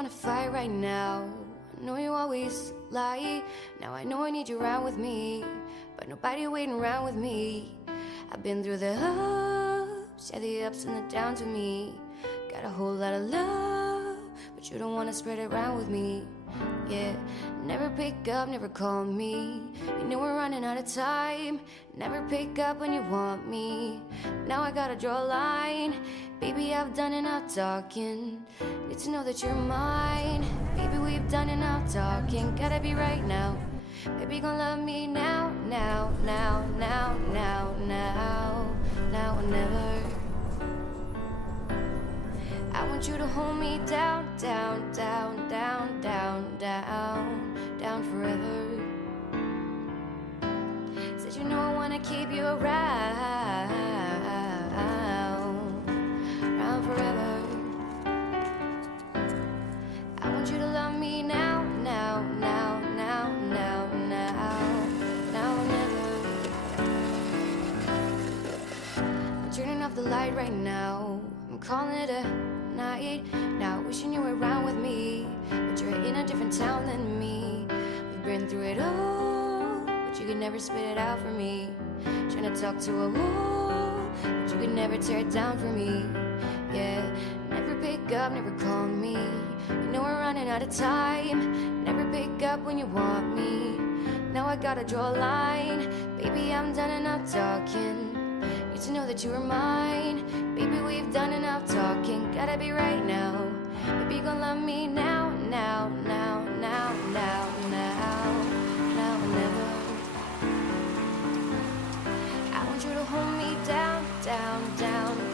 wanna fight right now. I know you always lie. Now I know I need you around with me, but nobody waiting around with me. I've been through the ups, yeah, the ups and the downs with me. Got a whole lot of love, but you don't wanna spread it around with me. Yeah, never pick up, never call me. You know we're running out of time. Never pick up when you want me. Now I gotta draw a line. Baby, I've done enough talking. Need to know that you're mine. Baby, we've done enough talking. Gotta be right now. Baby, gon' love me now, now, now, now, now, now, now or never. I want you to hold me down, down, down, down, down, down, down forever. Said you know I wanna keep you around, around forever. I want you to love me now, now, now, now, now, now, now or never. I'm turning off the light right now. I'm calling it a night. Now wishing you were around with me, but you're in a different town than me. We've been through it all, but you could never spit it out for me. Trying to talk to a wall, but you could never tear it down for me. Yeah, never pick up, never call me. You know we're running out of time. Never pick up when you want me. Now I gotta draw a line. Baby, I'm done enough talking. Need to know that you are mine. Baby, we've done enough talking. Gotta be right now. Baby, gon' love me now, now, now, now, now, now, now or never. I want you to hold me down, down, down,